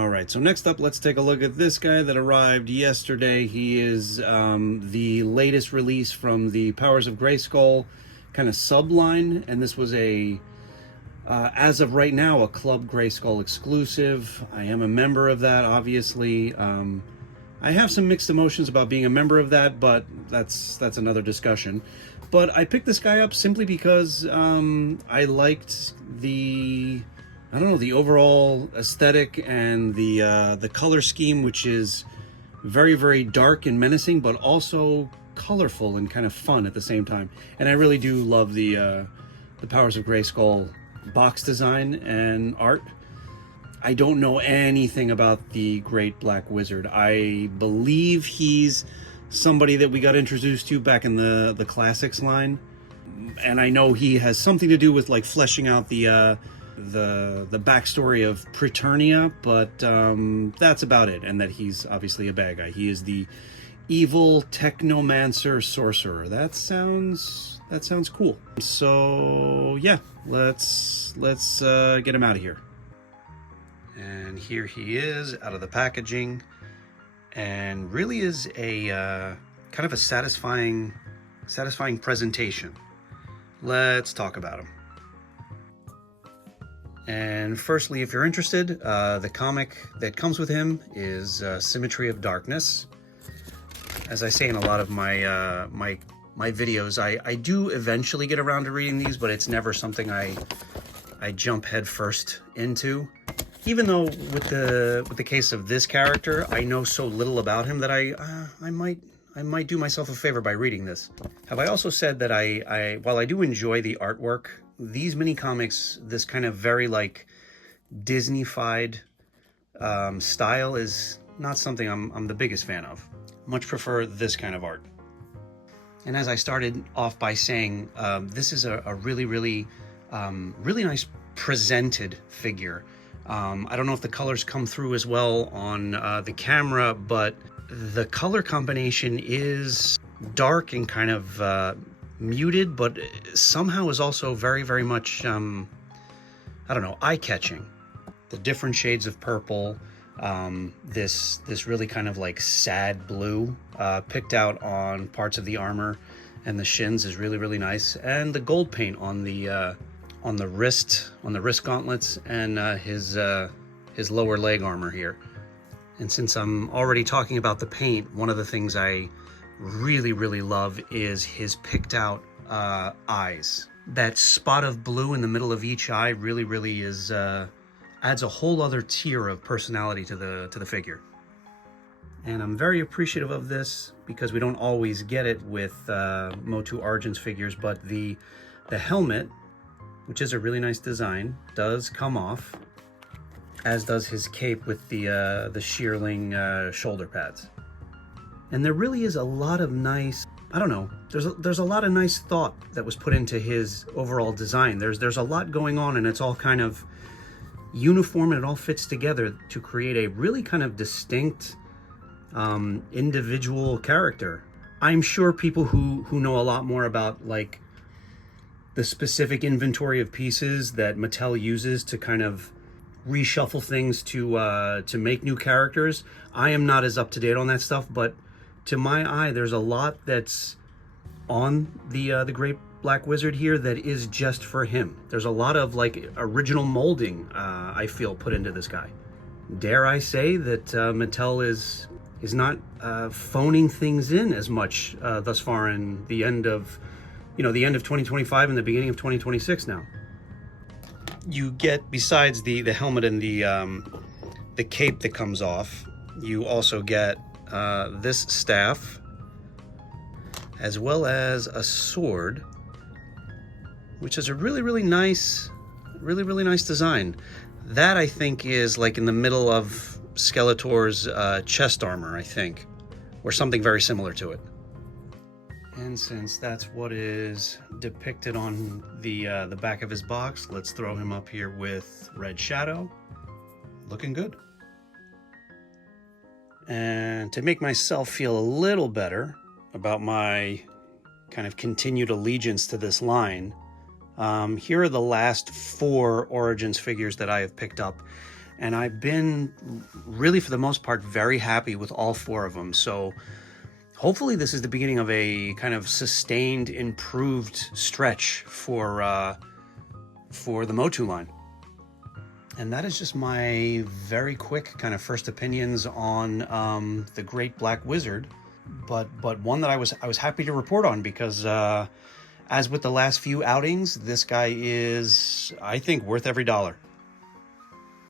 Alright, so next up, let's take a look at this guy that arrived yesterday. He is the latest release from the Powers of Grayskull kind of subline, and this was as of right now, a Club Grayskull exclusive. I am a member of that, obviously. I have some mixed emotions about being a member of that, but that's another discussion. But I picked this guy up simply because I liked the overall aesthetic and the color scheme, which is very, very dark and menacing, but also colorful and kind of fun at the same time. And I really do love the Powers of Grayskull box design and art. I don't know anything about the Great Black Wizard. I believe he's somebody that we got introduced to back in the Classics line. And I know he has something to do with like fleshing out the backstory of Preternia, but that's about it. And that he's obviously a bad guy. He is the evil technomancer sorcerer. That sounds cool. So yeah, let's get him out of here. And here he is out of the packaging, and really is a kind of a satisfying presentation. Let's talk about him. And firstly, if you're interested, the comic that comes with him is Symmetry of Darkness. As I say in a lot of my my videos, I do eventually get around to reading these, but it's never something I jump head first into. Even though with the case of this character, I know so little about him that I might do myself a favor by reading this. Have I also said that while I do enjoy the artwork, these mini comics, this kind of very like Disney-fied style is not something I'm the biggest fan of. Much prefer this kind of art. And as I started off by saying, this is a really nice presented figure. I don't know if the colors come through as well on the camera, but the color combination is dark and kind of muted, but somehow is also very, very much, eye-catching. The different shades of purple, this really kind of like sad blue picked out on parts of the armor and the shins is really, really nice. And the gold paint on the wrist gauntlets and his lower leg armor here. And since I'm already talking about the paint, one of the things I really, really love is his picked out eyes. That spot of blue in the middle of each eye really, really is adds a whole other tier of personality to the figure. And I'm very appreciative of this because we don't always get it with MOTU Origins figures, but the helmet, which is a really nice design, does come off, as does his cape with the shearling shoulder pads. And there really is a lot of nice, there's a lot of nice thought that was put into his overall design. There's a lot going on, and it's all kind of uniform, and it all fits together to create a really kind of distinct individual character. I'm sure people who know a lot more about like the specific inventory of pieces that Mattel uses to kind of reshuffle things to make new characters. I am not as up to date on that stuff, but to my eye, there's a lot that's on the Great Black Wizard here that is just for him. There's a lot of like original molding I feel put into this guy. Dare I say that Mattel is not phoning things in as much thus far in the end of 2025 and the beginning of 2026 now. You get, besides the helmet and the cape that comes off, you also get this staff, as well as a sword, which is a really nice design. That I think is like in the middle of Skeletor's chest armor, I think, or something very similar to it. And since that's what is depicted on the back of his box, let's throw him up here with Red Shadow. Looking good. And to make myself feel a little better about my kind of continued allegiance to this line, here are the last 4 Origins figures that I have picked up. and I've been really, for the most part, very happy with all 4 of them. So hopefully this is the beginning of a kind of sustained, improved stretch for the MOTU line. And that is just my very quick kind of first opinions on the Great Black Wizard, but one that I was happy to report on, because as with the last few outings, this guy is, I think, worth every dollar.